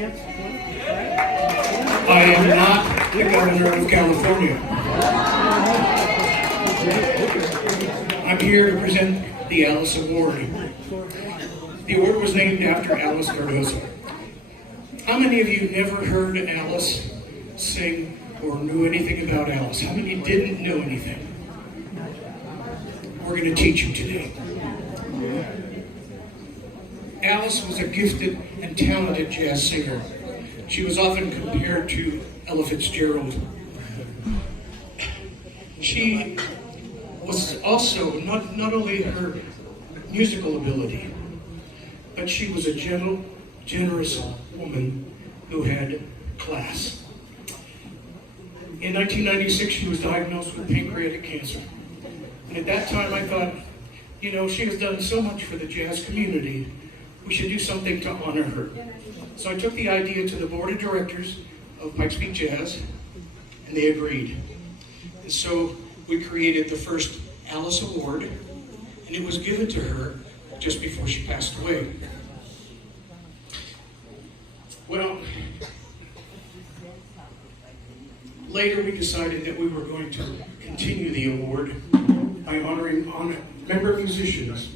I am not the governor of California. I'm here to present the Alice Award. The award was named after Alice Cardozo. How many of you never heard Alice sing or knew anything about Alice? How many didn't know anything? We're going to teach you today. Alice was a gifted and talented jazz singer. She was often compared to Ella Fitzgerald. She was also not only her musical ability, but she was a gentle, generous woman who had class. In 1996, she was diagnosed with pancreatic cancer. And at that time, I thought, you know, she has done so much for the jazz community, we should do something to honor her. So I took the idea to the board of directors of Pikes Peak Jazz, and they agreed. And so we created the first Alice Award, and it was given to her just before she passed away. Well, later we decided that we were going to continue the award by honoring member musicians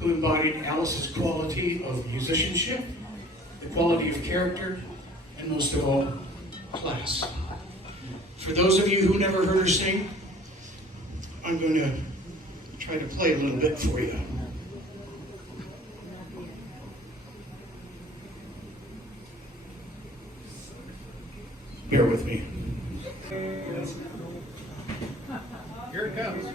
who embodied Alice's quality of musicianship, the quality of character, and most of all, class. For those of you who never heard her sing, I'm going to try to play a little bit for you. Bear with me. Here it comes.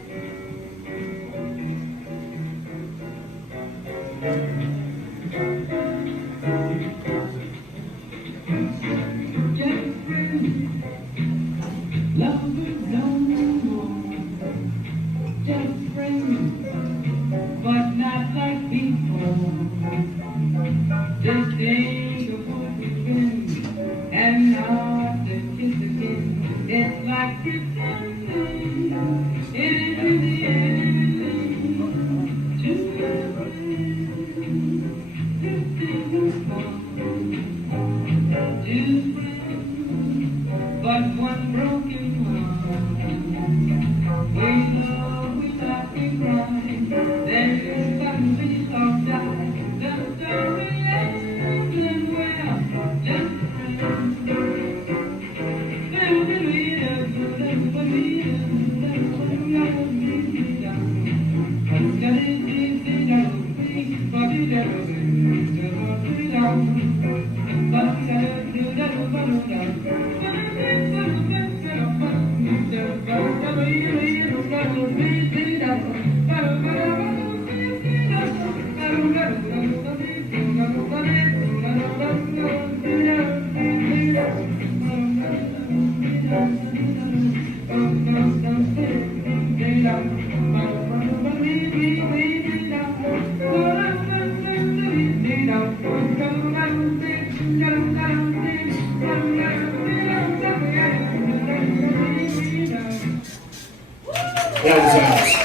That was Alice.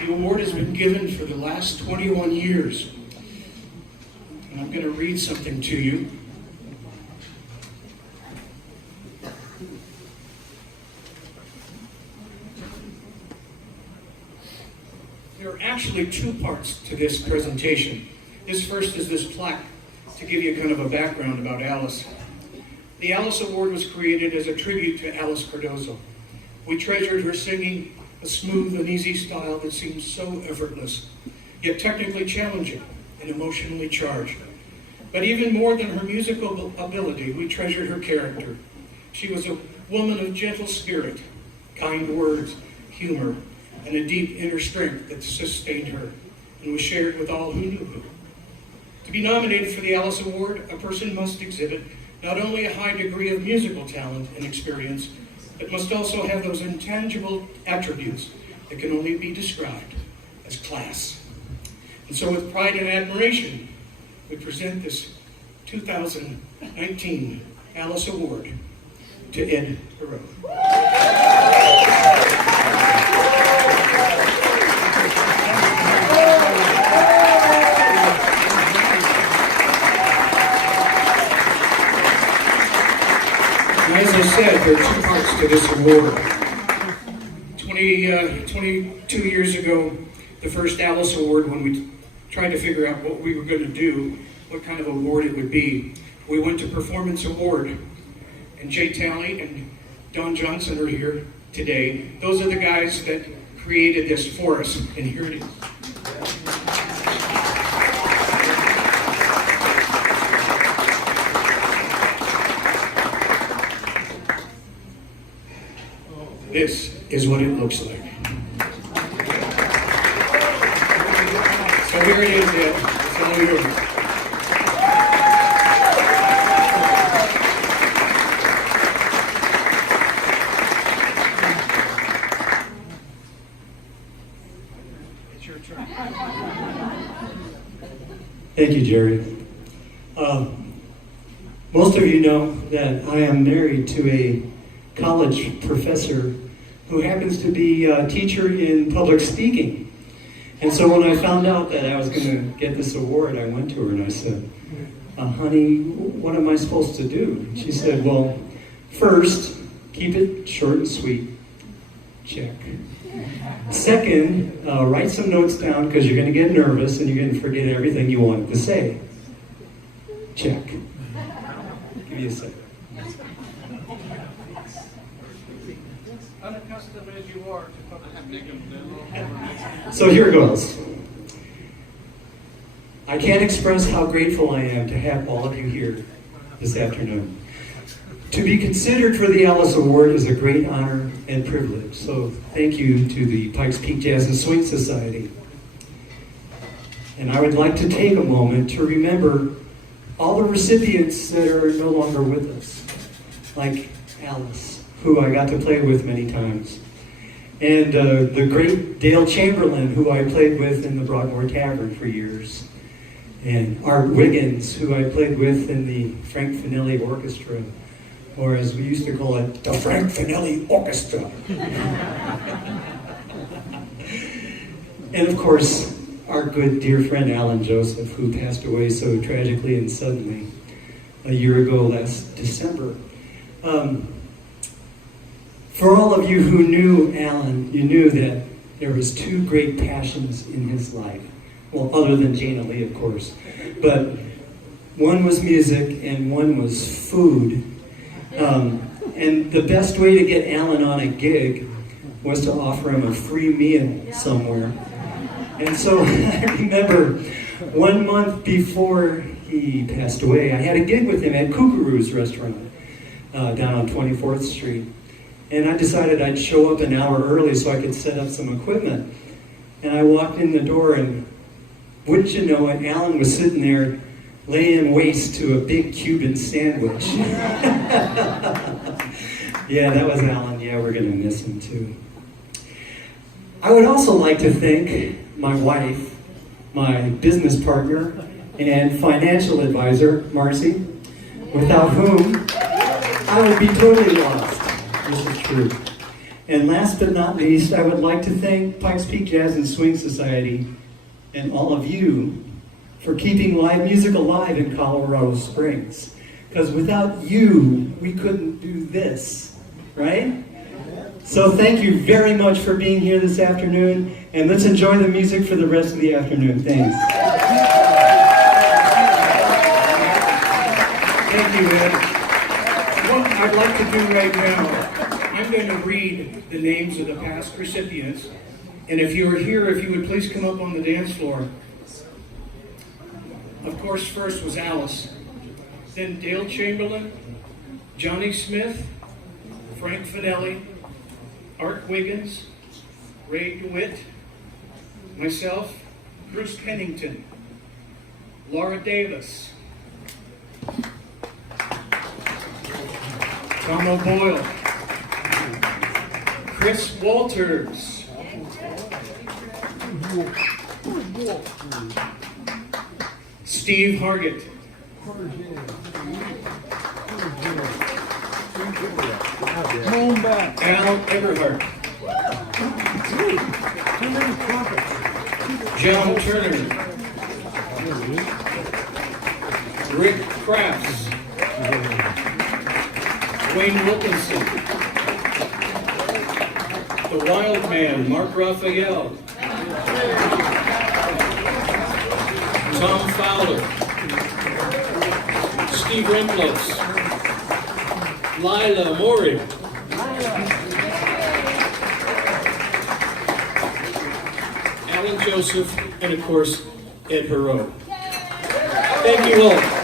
The award has been given for the last 21 years. And I'm going to read something to you. There are actually two parts to this presentation. This first is this plaque to give you kind of a background about Alice. The Alice Award was created as a tribute to Alice Cardozo. We treasured her singing a smooth and easy style that seemed so effortless, yet technically challenging and emotionally charged. But even more than her musical ability, we treasured her character. She was a woman of gentle spirit, kind words, humor, and a deep inner strength that sustained her and was shared with all who knew her. To be nominated for the Alice Award, a person must exhibit not only a high degree of musical talent and experience, but must also have those intangible attributes that can only be described as class. And so with pride and admiration, we present this 2019 Alice Award to Ed Hureau. said, there are two parts to this award. 22 years ago, the first Alice Award, when we tried to figure out what we were going to do, what kind of award it would be, we went to Performance Award. And Jay Talley and Don Johnson are here today. Those are the guys that created this for us, and here it is. This is what it looks like. So here it is, Ed. It's all yours. It's your turn. Thank you, Jerry. Most of you know that I am married to a college professor who happens to be a teacher in public speaking. And so when I found out that I was going to get this award, I went to her and I said, honey, what am I supposed to do? She said, well, first, keep it short and sweet. Check. Second, write some notes down because you're going to get nervous and you're going to forget everything you wanted to say. Check. Give me a second. Unaccustomed as you are to public speaking. So here goes. I can't express how grateful I am to have all of you here this afternoon. To be considered for the Alice Award is a great honor and privilege. So thank you to the Pikes Peak Jazz and Swing Society. And I would like to take a moment to remember all the recipients that are no longer with us, like Alice, who I got to play with many times, and the great Dale Chamberlain, who I played with in the Broadmoor Tavern for years, and Art Wiggins, who I played with in the Frank Finelli Orchestra, or as we used to call it, the Frank Finelli Orchestra. And of course, our good dear friend Alan Joseph, who passed away so tragically and suddenly a year ago last December. For all of you who knew Alan, you knew that there was two great passions in his life. Well, other than Jana Lee, of course. But one was music and one was food. And the best way to get Alan on a gig was to offer him a free meal somewhere. And so I remember 1 month before he passed away, I had a gig with him at Kookaroo's restaurant down on 24th Street. And I decided I'd show up an hour early so I could set up some equipment. And I walked in the door and wouldn't you know it, Alan was sitting there laying waste to a big Cuban sandwich. Yeah, that was Alan. Yeah, we're going to miss him too. I would also like to thank my wife, my business partner, and financial advisor, Marcy, without whom I would be totally lost. This is true. And last but not least, I would like to thank Pikes Peak Jazz and Swing Society and all of you for keeping live music alive in Colorado Springs. Because without you, we couldn't do this, right? So thank you very much for being here this afternoon, and let's enjoy the music for the rest of the afternoon. Thanks. Thank you, Ed. What I'd like to do right now, I'm going to read the names of the past recipients, and if you are here, if you would please come up on the dance floor. Of course, first was Alice, then Dale Chamberlain, Johnny Smith, Frank Finelli, Art Wiggins, Ray DeWitt, myself, Bruce Pennington, Laura Davis, Tom O'Boyle, Chris Walters, Steve Hargett, Al Eberhardt, John Turner, Rick Crafts, Wayne Wilkinson. The Wild Man, Mark Raphael. Tom Fowler. Steve Rimplos. Lila Mori. Alan Joseph, and of course, Ed Hureau. Thank you all.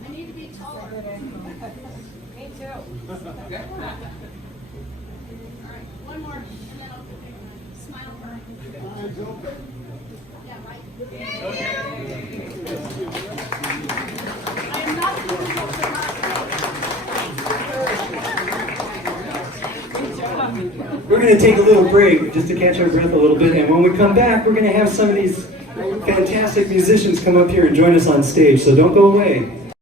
I need to be taller. Me too. All right, one more, and then I'll smile for her. Yeah, right. I am not the usual We're going to take a little break just to catch our breath a little bit, and when we come back, we're going to have some of these fantastic musicians come up here and join us on stage, so don't go away.